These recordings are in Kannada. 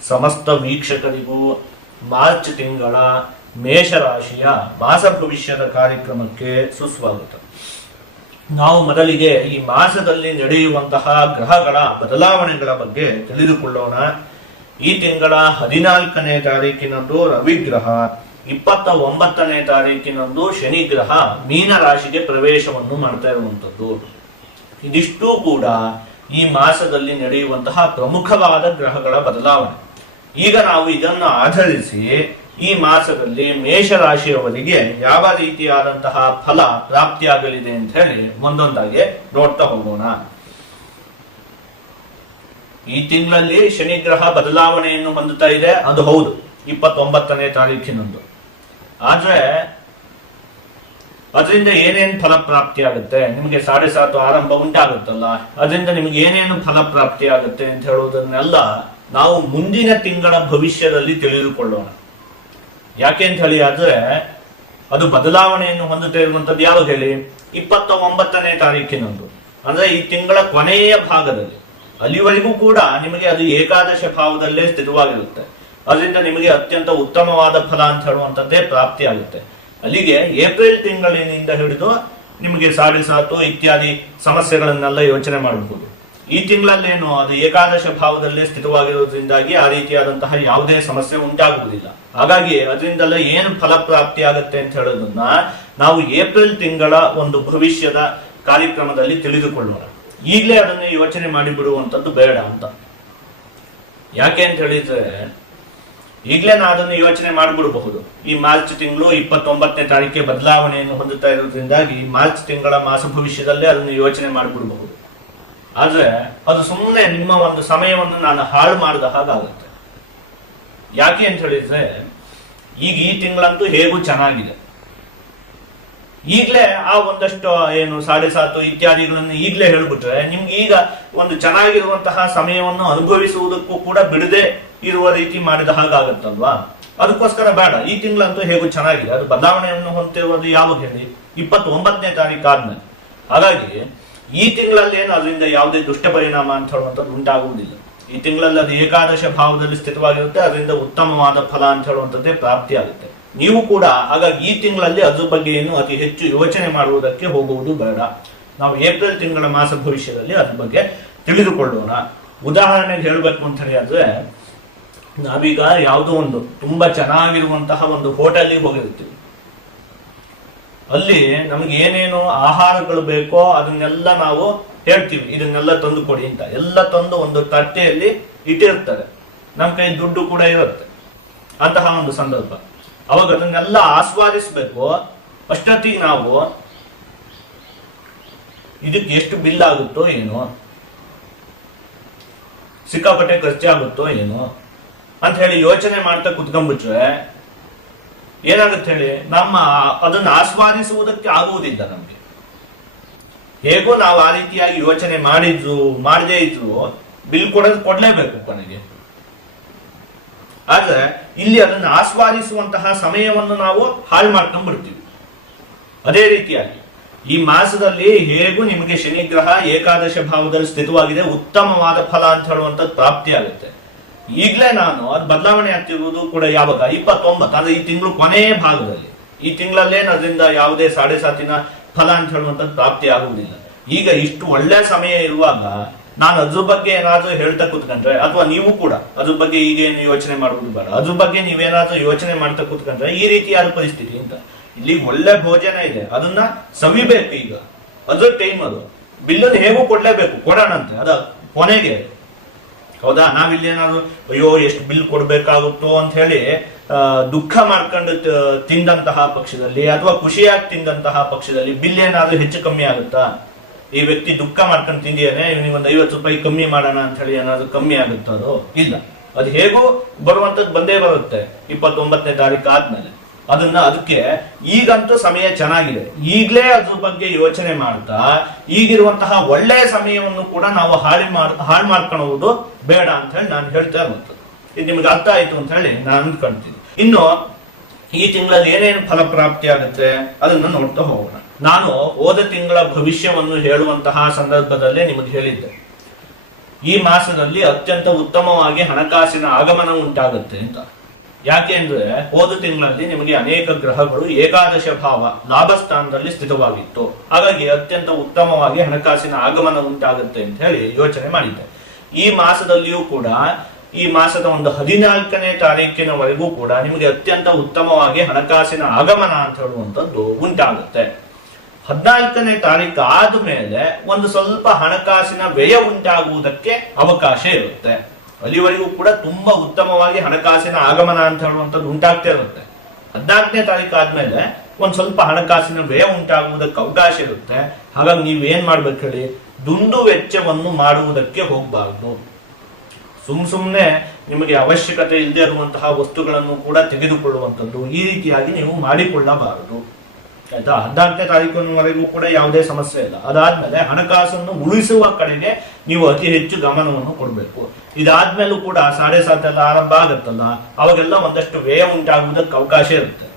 ಸಮಸ್ತ ವೀಕ್ಷಕರಿಗೂ ಮಾರ್ಚ್ ತಿಂಗಳ ಮೇಷರಾಶಿಯ ಮಾಸ ಭವಿಷ್ಯದ ಕಾರ್ಯಕ್ರಮಕ್ಕೆ ಸುಸ್ವಾಗತ. ನಾವು ಮೊದಲಿಗೆ ಈ ಮಾಸದಲ್ಲಿ ನಡೆಯುವಂತಹ ಗ್ರಹಗಳ ಬದಲಾವಣೆಗಳ ಬಗ್ಗೆ ತಿಳಿದುಕೊಳ್ಳೋಣ. ಈ ತಿಂಗಳ 14ನೇ ತಾರೀಕಿನಂದು ರವಿಗ್ರಹ, 29ನೇ ತಾರೀಕಿನಂದು ಶನಿ ಗ್ರಹ ಮೀನ ರಾಶಿಗೆ ಪ್ರವೇಶವನ್ನು ಮಾಡ್ತಾ ಇರುವಂತದ್ದು. ಇದಿಷ್ಟೂ ಕೂಡ ಈ ಮಾಸದಲ್ಲಿ ನಡೆಯುವಂತಹ ಪ್ರಮುಖವಾದ ಗ್ರಹಗಳ ಬದಲಾವಣೆ. ಈಗ ನಾವು ಇದನ್ನು ಆಧರಿಸಿ ಈ ಮಾಸದಲ್ಲಿ ಮೇಷರಾಶಿಯವರಿಗೆ ಯಾವ ರೀತಿಯಾದಂತಹ ಫಲ ಪ್ರಾಪ್ತಿಯಾಗಲಿದೆ ಅಂತ ಹೇಳಿ ಒಂದೊಂದಾಗಿ ನೋಡ್ತಾ ಹೋಗೋಣ. ಈ ತಿಂಗಳಲ್ಲಿ ಶನಿ ಗ್ರಹ ಬದಲಾವಣೆಯನ್ನು ಹೊಂದುತ್ತಾ ಇದೆ, ಅದು ಹೌದು, 29ನೇ ತಾರೀಕಿನಂದು. ಆದ್ರೆ ಅದರಿಂದ ಏನೇನು ಫಲ ಪ್ರಾಪ್ತಿ ಆಗುತ್ತೆ, ನಿಮಗೆ 7.5 ಆರಂಭ ಉಂಟಾಗುತ್ತಲ್ಲ, ಅದರಿಂದ ನಿಮ್ಗೆ ಏನೇನು ಫಲ ಪ್ರಾಪ್ತಿ ಆಗುತ್ತೆ ಅಂತ ಹೇಳುವುದನ್ನೆಲ್ಲ ನಾವು ಮುಂದಿನ ತಿಂಗಳ ಭವಿಷ್ಯದಲ್ಲಿ ತಿಳಿದುಕೊಳ್ಳೋಣ. ಯಾಕೆ ಅಂತ ಹೇಳಿ ಆದ್ರೆ ಅದು ಬದಲಾವಣೆಯನ್ನು ಹೊಂದುತ್ತಾ ಇರುವಂತದ್ದು ಯಾವಾಗ ಹೇಳಿ, 29ನೇ ತಾರೀಕಿನಂದು, ಅಂದ್ರೆ ಈ ತಿಂಗಳ ಕೊನೆಯ ಭಾಗದಲ್ಲಿ. ಅಲ್ಲಿವರೆಗೂ ಕೂಡ ನಿಮಗೆ ಅದು ಏಕಾದಶ ಭಾವದಲ್ಲೇ ಸ್ಥಿರವಾಗಿರುತ್ತೆ. ಅದರಿಂದ ನಿಮಗೆ ಅತ್ಯಂತ ಉತ್ತಮವಾದ ಫಲ ಅಂತ ಹೇಳುವಂತದ್ದೇ ಪ್ರಾಪ್ತಿ ಆಗುತ್ತೆ. ಅಲ್ಲಿಗೆ ಏಪ್ರಿಲ್ ತಿಂಗಳಿನಿಂದ ಹಿಡಿದು ನಿಮಗೆ 7.5 ಇತ್ಯಾದಿ ಸಮಸ್ಯೆಗಳನ್ನೆಲ್ಲ ಯೋಚನೆ ಮಾಡಬಹುದು. ಈ ತಿಂಗಳಲ್ಲೇನು ಅದು ಏಕಾದಶ ಭಾವದಲ್ಲೇ ಸ್ಥಿತವಾಗಿರುವುದರಿಂದಾಗಿ ಆ ರೀತಿಯಾದಂತಹ ಯಾವುದೇ ಸಮಸ್ಯೆ ಉಂಟಾಗುವುದಿಲ್ಲ. ಹಾಗಾಗಿ ಅದರಿಂದೆಲ್ಲ ಏನು ಫಲ ಪ್ರಾಪ್ತಿ ಆಗುತ್ತೆ ಅಂತ ಹೇಳೋದನ್ನ ನಾವು ಏಪ್ರಿಲ್ ತಿಂಗಳ ಒಂದು ಭವಿಷ್ಯದ ಕಾರ್ಯಕ್ರಮದಲ್ಲಿ ತಿಳಿದುಕೊಳ್ಳೋಣ. ಈಗಲೇ ಅದನ್ನು ಯೋಚನೆ ಮಾಡಿಬಿಡುವಂಥದ್ದು ಬೇಡ ಅಂತ. ಯಾಕೆ ಅಂತ ಹೇಳಿದ್ರೆ ಈಗಲೇ ನಾವು ಅದನ್ನು ಯೋಚನೆ ಮಾಡಿಬಿಡಬಹುದು. ಈ ಮಾರ್ಚ್ ತಿಂಗಳು 29ನೇ ತಾರೀಕಿಗೆ ಬದಲಾವಣೆಯನ್ನು ಹೊಂದುತ್ತಾ ಇರೋದ್ರಿಂದಾಗಿ ಮಾರ್ಚ್ ತಿಂಗಳ ಮಾಸ ಭವಿಷ್ಯದಲ್ಲೇ ಅದನ್ನು ಯೋಚನೆ ಮಾಡಿಬಿಡಬಹುದು. ಆದ್ರೆ ಅದು ಸುಮ್ಮನೆ ನಿಮ್ಮ ಒಂದು ಸಮಯವನ್ನು ನಾನು ಹಾಳು ಮಾಡಿದ ಹಾಗಾಗುತ್ತೆ. ಯಾಕೆ ಅಂತ ಹೇಳಿದ್ರೆ ಈಗ ಈ ತಿಂಗಳಂತೂ ಹೇಗೂ ಚೆನ್ನಾಗಿದೆ. ಈಗಲೇ ಆ ಒಂದಷ್ಟು ಏನು 7.5 ಇತ್ಯಾದಿಗಳನ್ನು ಈಗಲೇ ಹೇಳ್ಬಿಟ್ರೆ ನಿಮ್ಗೆ ಈಗ ಒಂದು ಚೆನ್ನಾಗಿರುವಂತಹ ಸಮಯವನ್ನು ಅನುಭವಿಸುವುದಕ್ಕೂ ಕೂಡ ಬಿಡದೆ ಇರುವ ರೀತಿ ಮಾಡಿದ ಹಾಗಾಗತ್ತಲ್ವಾ. ಅದಕ್ಕೋಸ್ಕರ ಬೇಡ. ಈ ತಿಂಗಳಂತೂ ಹೇಗೂ ಚೆನ್ನಾಗಿದೆ. ಅದು ಬದಲಾವಣೆಯನ್ನು ಹೊಂದಿರುವುದು ಯಾವಾಗ ಹೇಳಿ, 29ನೇ ತಾರೀಕು ಆದ್ಮೇಲೆ. ಹಾಗಾಗಿ ಈ ತಿಂಗಳಲ್ಲಿ ಏನು ಅದರಿಂದ ಯಾವುದೇ ದುಷ್ಟ ಪರಿಣಾಮ ಅಂತ ಹೇಳುವಂಥದ್ದು ಉಂಟಾಗುವುದಿಲ್ಲ. ಈ ತಿಂಗಳಲ್ಲಿ ಅದು ಏಕಾದಶ ಭಾವದಲ್ಲಿ ಸ್ಥಿತವಾಗಿರುತ್ತೆ. ಅದರಿಂದ ಉತ್ತಮವಾದ ಫಲ ಅಂತ ಹೇಳುವಂಥದ್ದೇ ಪ್ರಾಪ್ತಿ ಆಗುತ್ತೆ. ನೀವು ಕೂಡ ಹಾಗಾಗಿ ಈ ತಿಂಗಳಲ್ಲಿ ಅದ್ರ ಬಗ್ಗೆ ಏನು ಅತಿ ಹೆಚ್ಚು ಯೋಚನೆ ಮಾಡುವುದಕ್ಕೆ ಹೋಗುವುದು ಬೇಡ. ನಾವು ಏಪ್ರಿಲ್ ತಿಂಗಳ ಮಾಸ ಭವಿಷ್ಯದಲ್ಲಿ ಅದ್ರ ಬಗ್ಗೆ ತಿಳಿದುಕೊಳ್ಳೋಣ. ಉದಾಹರಣೆಗೆ ಹೇಳಬೇಕು ಅಂತ ಹೇಳಿದ್ರೆ, ನಾವೀಗ ಯಾವುದೋ ಒಂದು ತುಂಬಾ ಚೆನ್ನಾಗಿರುವಂತಹ ಒಂದು ಹೋಟೆಲ್ಗೆ ಹೋಗಿರ್ತೀವಿ. ಅಲ್ಲಿ ನಮ್ಗೆ ಏನೇನು ಆಹಾರಗಳು ಬೇಕೋ ಅದನ್ನೆಲ್ಲ ನಾವು ಹೇಳ್ತೀವಿ, ಇದನ್ನೆಲ್ಲ ತಂದು ಕೊಡಿ ಅಂತ. ಎಲ್ಲ ತಂದು ಒಂದು ತಟ್ಟೆಯಲ್ಲಿ ಇಟ್ಟಿರ್ತಾರೆ. ನಮ್ಮ ಕೈ ದುಡ್ಡು ಕೂಡ ಇರುತ್ತೆ. ಅಂತಹ ಒಂದು ಸಂದರ್ಭ, ಅವಾಗ ಅದನ್ನೆಲ್ಲ ಆಸ್ವಾದಿಸ್ಬೇಕು. ಅಷ್ಟೊತ್ತಿಗೆ ನಾವು ಇದಕ್ಕೆ ಎಷ್ಟು ಬಿಲ್ ಆಗುತ್ತೋ ಏನೋ, ಸಿಕ್ಕಾಪಟ್ಟೆ ಖರ್ಚಾಗುತ್ತೋ ಏನೋ ಅಂತ ಹೇಳಿ ಯೋಚನೆ ಮಾಡ್ತಾ ಕುತ್ಕೊಂಡ್ಬಿಟ್ರೆ ಏನಾಗುತ್ತೆ ಹೇಳಿ, ನಮ್ಮ ಅದನ್ನು ಆಸ್ವಾದಿಸುವುದಕ್ಕೆ ಆಗುವುದಿಲ್ಲ ನಮ್ಗೆ. ಹೇಗೋ ನಾವು ಆ ರೀತಿಯಾಗಿ ಯೋಚನೆ ಮಾಡದೇ ಇದ್ರು ಬಿಲ್ ಕೊಡ್ಲೇಬೇಕು ಕೊನೆಗೆ. ಆದ್ರೆ ಇಲ್ಲಿ ಅದನ್ನು ಆಸ್ವಾದಿಸುವಂತಹ ಸಮಯವನ್ನು ನಾವು ಹಾಳು ಮಾಡ್ಕೊಂಡ್ಬಿಡ್ತೀವಿ. ಅದೇ ರೀತಿಯಾಗಿ ಈ ಮಾಸದಲ್ಲಿ ಹೇಗೂ ನಿಮಗೆ ಶನಿ ಗ್ರಹ ಏಕಾದಶ ಭಾವದಲ್ಲಿ ಸ್ಥಿತವಾಗಿದೆ. ಉತ್ತಮವಾದ ಫಲ ಅಂತ ಹೇಳುವಂಥದ್ದು ಪ್ರಾಪ್ತಿ ಆಗುತ್ತೆ. ಈಗಲೇ ನಾನು ಅದು ಬದಲಾವಣೆ ಆಗ್ತಿರುವುದು ಕೂಡ ಯಾವಾಗ, 29 ಅಂದ್ರೆ ಈ ತಿಂಗಳು ಕೊನೆಯ ಭಾಗದಲ್ಲಿ. ಈ ತಿಂಗಳಲ್ಲೇನು ಅದರಿಂದ ಯಾವುದೇ 7.5 ಫಲ ಅಂತ ಹೇಳುವಂಥದ್ದು ಪ್ರಾಪ್ತಿ ಆಗುವುದಿಲ್ಲ. ಈಗ ಇಷ್ಟು ಒಳ್ಳೆ ಸಮಯ ಇರುವಾಗ ನಾನು ಅದ್ರ ಬಗ್ಗೆ ಏನಾದ್ರೂ ಹೇಳ್ತಾ ಕೂತ್ಕೊಂಡ್ರೆ, ಅಥವಾ ನೀವು ಕೂಡ ಅದ್ರ ಬಗ್ಗೆ ಈಗ ಏನು ಯೋಚನೆ ಮಾಡುವುದು ಬೇಡ, ಅದ್ರ ಬಗ್ಗೆ ನೀವೇನಾದ್ರೂ ಯೋಚನೆ ಮಾಡ್ತಾ ಕೂತ್ಕೊಂಡ್ರೆ ಈ ರೀತಿಯಾದ ಪರಿಸ್ಥಿತಿ ಅಂತ. ಇಲ್ಲಿ ಒಳ್ಳೆ ಭೋಜನ ಇದೆ, ಅದನ್ನ ಸವಿಬೇಕು. ಈಗ ಅದ್ರ ಟೈಮ್ ಅದು. ಬಿಲ್ಲನ್ನು ಹೇಗೂ ಕೊಡ್ಲೇಬೇಕು, ಕೊಡೋಣಂತೆ ಅದ ಕೊನೆಗೆ. ಹೌದಾ, ನಾವಿಲ್ಲಿ ಏನಾದ್ರು ಅಯ್ಯೋ ಎಷ್ಟು ಬಿಲ್ ಕೊಡ್ಬೇಕಾಗುತ್ತೋ ಅಂತ ಹೇಳಿ ದುಃಖ ಮಾಡ್ಕೊಂಡು ತಿಂದಂತಹ ಪಕ್ಷದಲ್ಲಿ ಅಥವಾ ಖುಷಿಯಾಗಿ ತಿಂದಂತಹ ಪಕ್ಷದಲ್ಲಿ ಬಿಲ್ ಏನಾದ್ರೂ ಹೆಚ್ಚು ಕಮ್ಮಿ ಆಗುತ್ತಾ? ಈ ವ್ಯಕ್ತಿ ದುಃಖ ಮಾಡ್ಕೊಂಡು ತಿಂದಿಯಾನೆ, ಇವನಿಗೆ ಒಂದು 50 ರೂಪಾಯಿ ಕಮ್ಮಿ ಮಾಡೋಣ ಅಂತ ಹೇಳಿ ಏನಾದ್ರು ಕಮ್ಮಿ ಆಗುತ್ತೋ? ಅದು ಇಲ್ಲ. ಅದು ಹೇಗೂ ಬರುವಂತದ್ದು ಬಂದೇ ಬರುತ್ತೆ 29ನೇ ತಾರೀಕು ಆದ್ಮೇಲೆ. ಅದಕ್ಕೆ ಈಗಂತೂ ಸಮಯ ಚೆನ್ನಾಗಿದೆ. ಈಗಲೇ ಅದ್ರ ಬಗ್ಗೆ ಯೋಚನೆ ಮಾಡ್ತಾ ಈಗಿರುವಂತಹ ಒಳ್ಳೆಯ ಸಮಯವನ್ನು ಕೂಡ ನಾವು ಹಾಳು ಮಾಡ್ಕೊಳ್ಳುವುದು ಬೇಡ ಅಂತ ಹೇಳಿ ನಾನು ಹೇಳ್ತಾ ಇರುವಂಥದ್ದು. ಇದು ನಿಮ್ಗೆ ಅರ್ಥ ಆಯ್ತು ಅಂತ ಹೇಳಿ ನಾನು ಅಂದ್ಕೊಳ್ತೀನಿ. ಇನ್ನು ಈ ತಿಂಗಳಲ್ಲಿ ಏನೇನು ಫಲ ಪ್ರಾಪ್ತಿ ಆಗುತ್ತೆ ಅದನ್ನು ನೋಡ್ತಾ ಹೋಗೋಣ. ನಾನು ಹೋದ ತಿಂಗಳ ಭವಿಷ್ಯವನ್ನು ಹೇಳುವಂತಹ ಸಂದರ್ಭದಲ್ಲೇ ನಿಮಗೆ ಹೇಳಿದ್ದೆ, ಈ ಮಾಸದಲ್ಲಿ ಅತ್ಯಂತ ಉತ್ತಮವಾಗಿ ಹಣಕಾಸಿನ ಆಗಮನ ಉಂಟಾಗುತ್ತೆ ಅಂತ. ಯಾಕೆ ಅಂದ್ರೆ ಹೋದ ತಿಂಗಳಲ್ಲಿ ನಿಮಗೆ ಅನೇಕ ಗ್ರಹಗಳು ಏಕಾದಶ ಭಾವ ಲಾಭ ಸ್ಥಾನದಲ್ಲಿ ಸ್ಥಿತವಾಗಿತ್ತು. ಹಾಗಾಗಿ ಅತ್ಯಂತ ಉತ್ತಮವಾಗಿ ಹಣಕಾಸಿನ ಆಗಮನ ಉಂಟಾಗುತ್ತೆ ಅಂತ ಹೇಳಿ ಯೋಚನೆ ಮಾಡಿದ್ದೆ. ಈ ಮಾಸದಲ್ಲಿಯೂ ಕೂಡ ಈ ಮಾಸದ ಒಂದು 14ನೇ ತಾರೀಕಿನವರೆಗೂ ಕೂಡ ನಿಮಗೆ ಅತ್ಯಂತ ಉತ್ತಮವಾಗಿ ಹಣಕಾಸಿನ ಆಗಮನ ಅಂತ ಹೇಳುವಂಥದ್ದು ಉಂಟಾಗುತ್ತೆ. 14ನೇ ತಾರೀಕು ಆದ್ಮೇಲೆ ಒಂದು ಸ್ವಲ್ಪ ಹಣಕಾಸಿನ ವ್ಯಯ ಉಂಟಾಗುವುದಕ್ಕೆ ಅವಕಾಶ ಇರುತ್ತೆ. ಅಲ್ಲಿವರೆಗೂ ಕೂಡ ತುಂಬಾ ಉತ್ತಮವಾಗಿ ಹಣಕಾಸಿನ ಆಗಮನ ಅಂತ ಹೇಳುವಂಥದ್ದು ಉಂಟಾಗ್ತಾ ಇರುತ್ತೆ. 14ನೇ ತಾರೀಕು ಆದ್ಮೇಲೆ ಒಂದ್ ಸ್ವಲ್ಪ ಹಣಕಾಸಿನ ವ್ಯಯ ಉಂಟಾಗುವುದಕ್ಕೆ ಅವಕಾಶ ಇರುತ್ತೆ. ಹಾಗಾಗಿ ನೀವೇನ್ ಮಾಡ್ಬೇಕು ಹೇಳಿ, ದುಂದು ವೆಚ್ಚವನ್ನು ಮಾಡುವುದಕ್ಕೆ ಹೋಗಬಾರ್ದು. ಸುಮ್ನೆ ನಿಮಗೆ ಅವಶ್ಯಕತೆ ಇಲ್ಲದೆ ಇರುವಂತಹ ವಸ್ತುಗಳನ್ನು ಕೂಡ ತೆಗೆದುಕೊಳ್ಳುವಂಥದ್ದು ಈ ರೀತಿಯಾಗಿ ನೀವು ಮಾಡಿಕೊಳ್ಳಬಾರದು. ಆಯ್ತಾ? 14ನೇ ತಾರೀಕಿನವರೆಗೂ ಕೂಡ ಯಾವುದೇ ಸಮಸ್ಯೆ ಇಲ್ಲ. ಅದಾದ್ಮೇಲೆ ಹಣಕಾಸನ್ನು ಉಳಿಸುವ ಕಡೆಗೆ ನೀವು ಅತಿ ಹೆಚ್ಚು ಗಮನವನ್ನು ಕೊಡಬೇಕು. ಇದಾದ್ಮೇಲೂ ಕೂಡ 7.7 ಎಲ್ಲ ಆರಂಭ ಆಗತ್ತಲ್ಲ, ಅವಾಗೆಲ್ಲ ಒಂದಷ್ಟು ವ್ಯಯ ಉಂಟಾಗುವುದಕ್ಕೆ ಅವಕಾಶ ಇರುತ್ತೆ.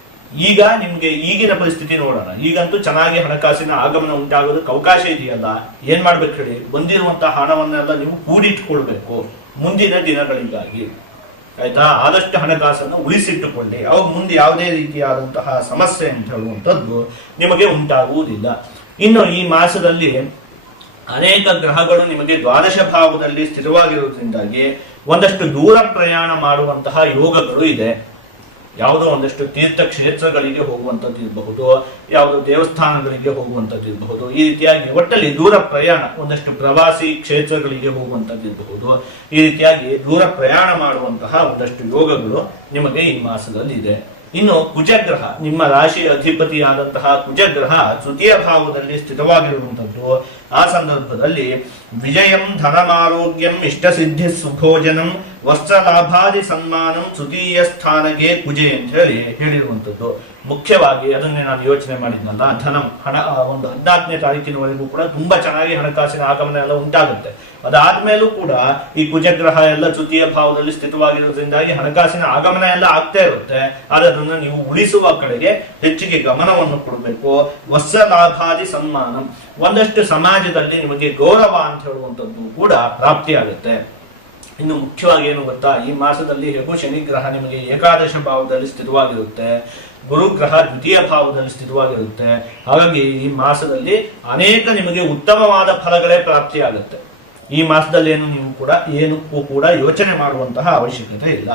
ಈಗ ನಿಮ್ಗೆ ಈಗಿನ ಪರಿಸ್ಥಿತಿ ನೋಡೋಣ. ಈಗಂತೂ ಚೆನ್ನಾಗಿ ಹಣಕಾಸಿನ ಆಗಮನ ಉಂಟಾಗೋದಕ್ಕೆ ಅವಕಾಶ ಇದೆಯಲ್ಲ, ಏನ್ ಮಾಡ್ಬೇಕು ಹೇಳಿ, ಬಂದಿರುವಂತಹ ಹಣವನ್ನೆಲ್ಲ ನೀವು ಕೂಡಿಟ್ಕೊಳ್ಬೇಕು ಮುಂದಿನ ದಿನಗಳಿಗಾಗಿ. ಆಯ್ತಾ? ಆದಷ್ಟು ಹಣಕಾಸನ್ನು ಉಳಿಸಿಟ್ಟುಕೊಳ್ಳಿ. ಅವಾಗ ಮುಂದೆ ಯಾವುದೇ ರೀತಿಯಾದಂತಹ ಸಮಸ್ಯೆ ಅಂತ ಹೇಳುವಂಥದ್ದು ನಿಮಗೆ ಉಂಟಾಗುವುದಿಲ್ಲ. ಇನ್ನು ಈ ಮಾಸದಲ್ಲಿ ಅನೇಕ ಗ್ರಹಗಳು ನಿಮಗೆ ದ್ವಾದಶ ಭಾವದಲ್ಲಿ ಸ್ಥಿರವಾಗಿರುವುದರಿಂದಾಗಿ ಒಂದಷ್ಟು ದೂರ ಪ್ರಯಾಣ ಮಾಡುವಂತಹ ಯೋಗಗಳು ಇದೆ. ಯಾವುದೋ ಒಂದಷ್ಟು ತೀರ್ಥ ಕ್ಷೇತ್ರಗಳಿಗೆ ಹೋಗುವಂಥದ್ದು ಇರಬಹುದು, ಯಾವುದೋ ದೇವಸ್ಥಾನಗಳಿಗೆ ಹೋಗುವಂಥದ್ದು ಇರಬಹುದು. ಈ ರೀತಿಯಾಗಿ ಒಟ್ಟಲ್ಲಿ ದೂರ ಪ್ರಯಾಣ, ಒಂದಷ್ಟು ಪ್ರವಾಸಿ ಕ್ಷೇತ್ರಗಳಿಗೆ ಹೋಗುವಂಥದ್ದು ಇರಬಹುದು. ಈ ರೀತಿಯಾಗಿ ದೂರ ಪ್ರಯಾಣ ಮಾಡುವಂತಹ ಒಂದಷ್ಟು ಯೋಗಗಳು ನಿಮಗೆ ಈ ಮಾಸದಲ್ಲಿ ಇದೆ. ಇನ್ನು ಕುಜಗ್ರಹ, ನಿಮ್ಮ ರಾಶಿ ಅಧಿಪತಿಯಾದಂತಹ ಕುಜಗ್ರಹ ತೃತೀಯ ಭಾವದಲ್ಲಿ ಸ್ಥಿತವಾಗಿರುವಂಥದ್ದು. ಆ ಸಂದರ್ಭದಲ್ಲಿ ವಿಜಯಂ ಧನಮಾರೋಗ್ಯಂ ಇಷ್ಟಸಿದ್ಧಿ ಸುಭೋಜನಂ ವಸ್ತ್ರ ಲಾಭಾದಿ ಸನ್ಮಾನಂ ತೃತೀಯ ಸ್ಥಾನಕ್ಕೆ ಕುಜೆ ಅಂತ ಹೇಳಿ ಹೇಳಿರುವಂಥದ್ದು. ಮುಖ್ಯವಾಗಿ ಅದನ್ನೇ ನಾನು ಯೋಚನೆ ಮಾಡಿದ್ನಲ್ಲ, ಹಣ ಒಂದು 14ನೇ ತಾರೀಕಿನವರೆಗೂ ಕೂಡ ತುಂಬಾ ಚೆನ್ನಾಗಿ ಹಣಕಾಸಿನ ಆಗಮನ ಎಲ್ಲ ಉಂಟಾಗುತ್ತೆ. ಅದಾದ್ಮೇಲೂ ಕೂಡ ಈ ಕುಜಗ್ರಹ ಎಲ್ಲ ತೃತೀಯ ಭಾವದಲ್ಲಿ ಸ್ಥಿತವಾಗಿರೋದ್ರಿಂದಾಗಿ ಹಣಕಾಸಿನ ಆಗಮನ ಎಲ್ಲ ಆಗ್ತಾ ಇರುತ್ತೆ. ಆದ್ರೆ ಅದನ್ನ ನೀವು ಉಳಿಸುವ ಕಡೆಗೆ ಹೆಚ್ಚಿಗೆ ಗಮನವನ್ನು ಕೊಡಬೇಕು. ವಸ್ತ್ರ ಲಾಭಾದಿ ಸನ್ಮಾನಂ, ಒಂದಷ್ಟು ಸಮಾಜದಲ್ಲಿ ನಿಮಗೆ ಗೌರವ ಅಂತ ಹೇಳುವಂಥದ್ದು ಕೂಡ ಪ್ರಾಪ್ತಿಯಾಗುತ್ತೆ. ಇನ್ನು ಮುಖ್ಯವಾಗಿ ಏನು ಗೊತ್ತಾ, ಈ ಮಾಸದಲ್ಲಿ ಹೇಗೂ ಶನಿ ಗ್ರಹ ನಿಮಗೆ ಏಕಾದಶ ಭಾವದಲ್ಲಿ ಸ್ಥಿತವಾಗಿರುತ್ತೆ, ಗುರುಗ್ರಹ ದ್ವಿತೀಯ ಭಾವದಲ್ಲಿ ಸ್ಥಿತವಾಗಿರುತ್ತೆ. ಹಾಗಾಗಿ ಈ ಮಾಸದಲ್ಲಿ ಅನೇಕ ನಿಮಗೆ ಉತ್ತಮವಾದ ಫಲಗಳೇ ಪ್ರಾಪ್ತಿಯಾಗುತ್ತೆ. ಈ ಮಾಸದಲ್ಲಿ ಏನಕ್ಕೂ ಕೂಡ ಯೋಚನೆ ಮಾಡುವಂತಹ ಅವಶ್ಯಕತೆ ಇಲ್ಲ.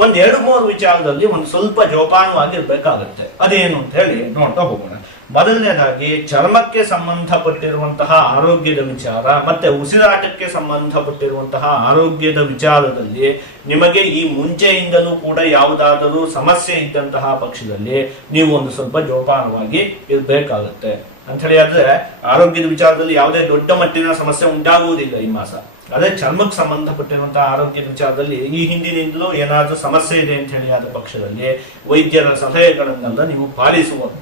2-3 ವಿಚಾರದಲ್ಲಿ ಒಂದು ಸ್ವಲ್ಪ ಜೋಪಾನವಾಗಿರ್ಬೇಕಾಗತ್ತೆ. ಅದೇನು ಅಂತ ಹೇಳಿ ನೋಡ್ತಾ ಹೋಗೋಣ. ಮೊದಲನೇದಾಗಿ ಚರ್ಮಕ್ಕೆ ಸಂಬಂಧಪಟ್ಟಿರುವಂತಹ ಆರೋಗ್ಯದ ವಿಚಾರ ಮತ್ತೆ ಉಸಿರಾಟಕ್ಕೆ ಸಂಬಂಧಪಟ್ಟಿರುವಂತಹ ಆರೋಗ್ಯದ ವಿಚಾರದಲ್ಲಿ ನಿಮಗೆ ಈ ಮುಂಚೆಯಿಂದಲೂ ಕೂಡ ಯಾವುದಾದರೂ ಸಮಸ್ಯೆ ಇದ್ದಂತಹ ಪಕ್ಷದಲ್ಲಿ ನೀವು ಒಂದು ಸ್ವಲ್ಪ ಜೋಪಾನವಾಗಿ ಇರಬೇಕಾಗತ್ತೆ. ಅಂತ ಹೇಳಿ ಆದ್ರೆ ಆರೋಗ್ಯದ ವಿಚಾರದಲ್ಲಿ ಯಾವುದೇ ದೊಡ್ಡ ಮಟ್ಟಿನ ಸಮಸ್ಯೆ ಉಂಟಾಗುವುದಿಲ್ಲ ಈ ಮಾಸ. ಅದೇ ಚರ್ಮಕ್ಕೆ ಸಂಬಂಧಪಟ್ಟಿರುವಂತಹ ಆರೋಗ್ಯದ ವಿಚಾರದಲ್ಲಿ ಈ ಹಿಂದಿನಿಂದಲೂ ಏನಾದ್ರೂ ಸಮಸ್ಯೆ ಇದೆ ಅಂತ ಹೇಳಿ ಆದ ಪಕ್ಷದಲ್ಲಿ ವೈದ್ಯರ ಸಲಹೆಗಳನ್ನೆಲ್ಲ ನೀವು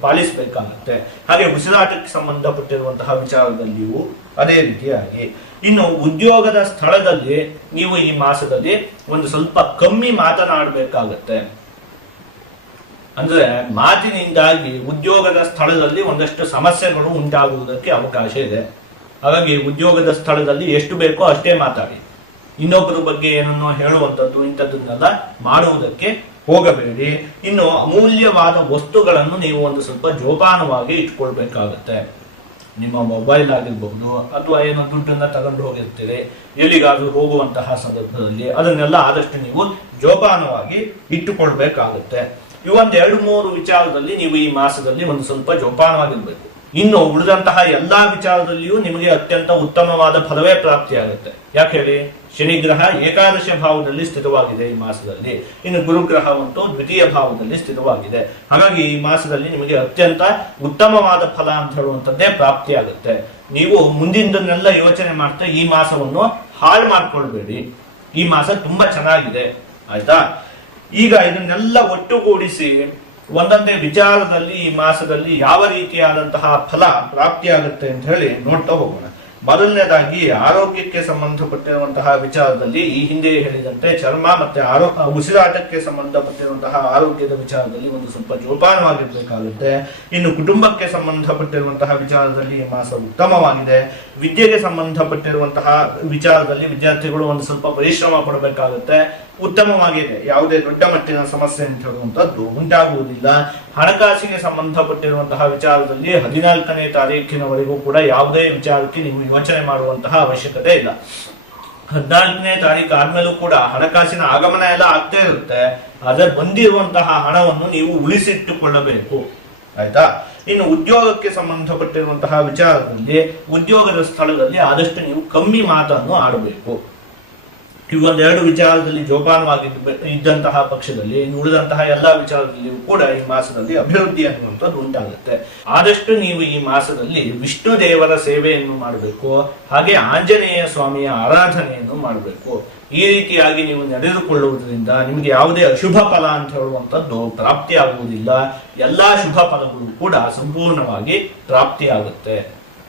ಪಾಲಿಸಬೇಕಾಗುತ್ತೆ. ಹಾಗೆ ಉಸಿರಾಟಕ್ಕೆ ಸಂಬಂಧಪಟ್ಟಿರುವಂತಹ ವಿಚಾರದಲ್ಲಿಯೂ ಅದೇ ರೀತಿಯಾಗಿ. ಇನ್ನು ಉದ್ಯೋಗದ ಸ್ಥಳದಲ್ಲಿ ನೀವು ಈ ಮಾಸದಲ್ಲಿ ಒಂದು ಸ್ವಲ್ಪ ಕಮ್ಮಿ ಮಾತನಾಡಬೇಕಾಗತ್ತೆ. ಅಂದ್ರೆ ಮಾತಿನಿಂದಾಗಿ ಉದ್ಯೋಗದ ಸ್ಥಳದಲ್ಲಿ ಒಂದಷ್ಟು ಸಮಸ್ಯೆಗಳು ಉಂಟಾಗುವುದಕ್ಕೆ ಅವಕಾಶ ಇದೆ. ಹಾಗಾಗಿ ಉದ್ಯೋಗದ ಸ್ಥಳದಲ್ಲಿ ಎಷ್ಟು ಬೇಕೋ ಅಷ್ಟೇ ಮಾತಾಡಿ. ಇನ್ನೊಬ್ಬರ ಬಗ್ಗೆ ಏನನ್ನೋ ಹೇಳುವಂಥದ್ದು ಇಂಥದ್ದನ್ನೆಲ್ಲ ಮಾಡುವುದಕ್ಕೆ ಹೋಗಬೇಡಿ. ಇನ್ನು ಅಮೂಲ್ಯವಾದ ವಸ್ತುಗಳನ್ನು ನೀವು ಒಂದು ಸ್ವಲ್ಪ ಜೋಪಾನವಾಗಿ ಇಟ್ಕೊಳ್ಬೇಕಾಗತ್ತೆ. ನಿಮ್ಮ ಮೊಬೈಲ್ ಆಗಿರ್ಬಹುದು ಅಥವಾ ಏನೋ ದುಡ್ಡನ್ನ ತಗೊಂಡು ಹೋಗಿರ್ತೀರಿ, ಎಲ್ಲಿಗಾದ್ರೂ ಹೋಗುವಂತಹ ಸಂದರ್ಭದಲ್ಲಿ ಅದನ್ನೆಲ್ಲ ಆದಷ್ಟು ನೀವು ಜೋಪಾನವಾಗಿ ಇಟ್ಟುಕೊಳ್ಬೇಕಾಗುತ್ತೆ. ಈ 2-3 ವಿಚಾರದಲ್ಲಿ ನೀವು ಈ ಮಾಸದಲ್ಲಿ ಒಂದು ಸ್ವಲ್ಪ ಜೋಪಾನವಾಗಿರ್ಬೇಕು. ಇನ್ನು ಉಳಿದಂತಹ ಎಲ್ಲಾ ವಿಚಾರದಲ್ಲಿಯೂ ನಿಮಗೆ ಅತ್ಯಂತ ಉತ್ತಮವಾದ ಫಲವೇ ಪ್ರಾಪ್ತಿಯಾಗುತ್ತೆ. ಯಾಕೆ ಹೇಳಿ, ಶನಿ ಗ್ರಹ ಏಕಾದಶ ಭಾವದಲ್ಲಿ ಸ್ಥಿತವಾಗಿದೆ ಈ ಮಾಸದಲ್ಲಿ. ಇನ್ನು ಗುರುಗ್ರಹವಂತೂ ದ್ವಿತೀಯ ಭಾವದಲ್ಲಿ ಸ್ಥಿತವಾಗಿದೆ. ಹಾಗಾಗಿ ಈ ಮಾಸದಲ್ಲಿ ನಿಮಗೆ ಅತ್ಯಂತ ಉತ್ತಮವಾದ ಫಲ ಅಂತ ಹೇಳುವಂಥದ್ದೇ ಪ್ರಾಪ್ತಿಯಾಗುತ್ತೆ. ನೀವು ಮುಂದಿನದನ್ನೆಲ್ಲ ಯೋಚನೆ ಮಾಡ್ತಾ ಈ ಮಾಸವನ್ನು ಹಾಳು ಮಾಡ್ಕೊಳ್ಬೇಡಿ. ಈ ಮಾಸ ತುಂಬಾ ಚೆನ್ನಾಗಿದೆ, ಆಯ್ತಾ? ಈಗ ಇದನ್ನೆಲ್ಲ ಒಟ್ಟುಗೂಡಿಸಿ ಒಂದೊಂದೇ ವಿಚಾರದಲ್ಲಿ ಈ ಮಾಸದಲ್ಲಿ ಯಾವ ರೀತಿಯಾದಂತಹ ಫಲ ಪ್ರಾಪ್ತಿಯಾಗುತ್ತೆ ಅಂತ ಹೇಳಿ ನೋಡ್ತಾ ಹೋಗೋಣ. ಮೊದಲನೇದಾಗಿ ಆರೋಗ್ಯಕ್ಕೆ ಸಂಬಂಧಪಟ್ಟಿರುವಂತಹ ವಿಚಾರದಲ್ಲಿ ಈ ಹಿಂದೆ ಹೇಳಿದಂತೆ ಚರ್ಮ ಮತ್ತೆ ಉಸಿರಾಟಕ್ಕೆ ಸಂಬಂಧಪಟ್ಟಿರುವಂತಹ ಆರೋಗ್ಯದ ವಿಚಾರದಲ್ಲಿ ಒಂದು ಸ್ವಲ್ಪ ಜೋಪಾನವಾಗಿರ್ಬೇಕಾಗುತ್ತೆ. ಇನ್ನು ಕುಟುಂಬಕ್ಕೆ ಸಂಬಂಧಪಟ್ಟಿರುವಂತಹ ವಿಚಾರದಲ್ಲಿ ಈ ಮಾಸ ಉತ್ತಮವಾಗಿದೆ. ವಿದ್ಯೆಗೆ ಸಂಬಂಧಪಟ್ಟಿರುವಂತಹ ವಿಚಾರದಲ್ಲಿ ವಿದ್ಯಾರ್ಥಿಗಳು ಒಂದು ಸ್ವಲ್ಪ ಪರಿಶ್ರಮ ಪಡಬೇಕಾಗುತ್ತೆ. ಉತ್ತಮವಾಗಿದೆ, ಯಾವುದೇ ದೊಡ್ಡ ಮಟ್ಟಿನ ಸಮಸ್ಯೆ ಅಂತ ಹೇಳುವಂತದ್ದು ಉಂಟಾಗುವುದಿಲ್ಲ. ಹಣಕಾಸಿಗೆ ಸಂಬಂಧಪಟ್ಟಿರುವಂತಹ ವಿಚಾರದಲ್ಲಿ 14ನೇ ತಾರೀಕಿನವರೆಗೂ ಕೂಡ ಯಾವುದೇ ವಿಚಾರಕ್ಕೆ ನೀವು ಯೋಚನೆ ಮಾಡುವಂತಹ ಅವಶ್ಯಕತೆ ಇಲ್ಲ. 14ನೇ ತಾರೀಕು ಆದ್ಮೇಲೂ ಕೂಡ ಹಣಕಾಸಿನ ಆಗಮನ ಎಲ್ಲ ಆಗ್ತಾ ಇರುತ್ತೆ. ಅದರ ಬಂದಿರುವಂತಹ ಹಣವನ್ನು ನೀವು ಉಳಿಸಿಟ್ಟುಕೊಳ್ಳಬೇಕು, ಆಯ್ತಾ. ಇನ್ನು ಉದ್ಯೋಗಕ್ಕೆ ಸಂಬಂಧಪಟ್ಟಿರುವಂತಹ ವಿಚಾರದಲ್ಲಿ ಉದ್ಯೋಗದ ಸ್ಥಳದಲ್ಲಿ ಆದಷ್ಟು ನೀವು ಕಮ್ಮಿ ಮಾತನ್ನು ಆಡಬೇಕು. ಇವೊಂದೆರಡು ವಿಚಾರದಲ್ಲಿ ಜೋಪಾನವಾಗಿ ಇದ್ದಂತಹ ಪಕ್ಷದಲ್ಲಿ ಇನ್ನು ಉಳಿದಂತಹ ಎಲ್ಲಾ ವಿಚಾರದಲ್ಲಿಯೂ ಕೂಡ ಈ ಮಾಸದಲ್ಲಿ ಅಭಿವೃದ್ಧಿ ಅನ್ನುವಂಥದ್ದು ಉಂಟಾಗುತ್ತೆ. ಆದಷ್ಟು ನೀವು ಈ ಮಾಸದಲ್ಲಿ ವಿಷ್ಣು ದೇವರ ಸೇವೆಯನ್ನು ಮಾಡಬೇಕು, ಹಾಗೆ ಆಂಜನೇಯ ಸ್ವಾಮಿಯ ಆರಾಧನೆಯನ್ನು ಮಾಡಬೇಕು. ಈ ರೀತಿಯಾಗಿ ನೀವು ನಡೆದುಕೊಳ್ಳುವುದರಿಂದ ನಿಮಗೆ ಯಾವುದೇ ಅಶುಭ ಫಲ ಅಂತ ಹೇಳುವಂಥದ್ದು ಪ್ರಾಪ್ತಿಯಾಗುವುದಿಲ್ಲ. ಎಲ್ಲಾ ಶುಭ ಫಲಗಳು ಕೂಡ ಸಂಪೂರ್ಣವಾಗಿ ಪ್ರಾಪ್ತಿಯಾಗುತ್ತೆ.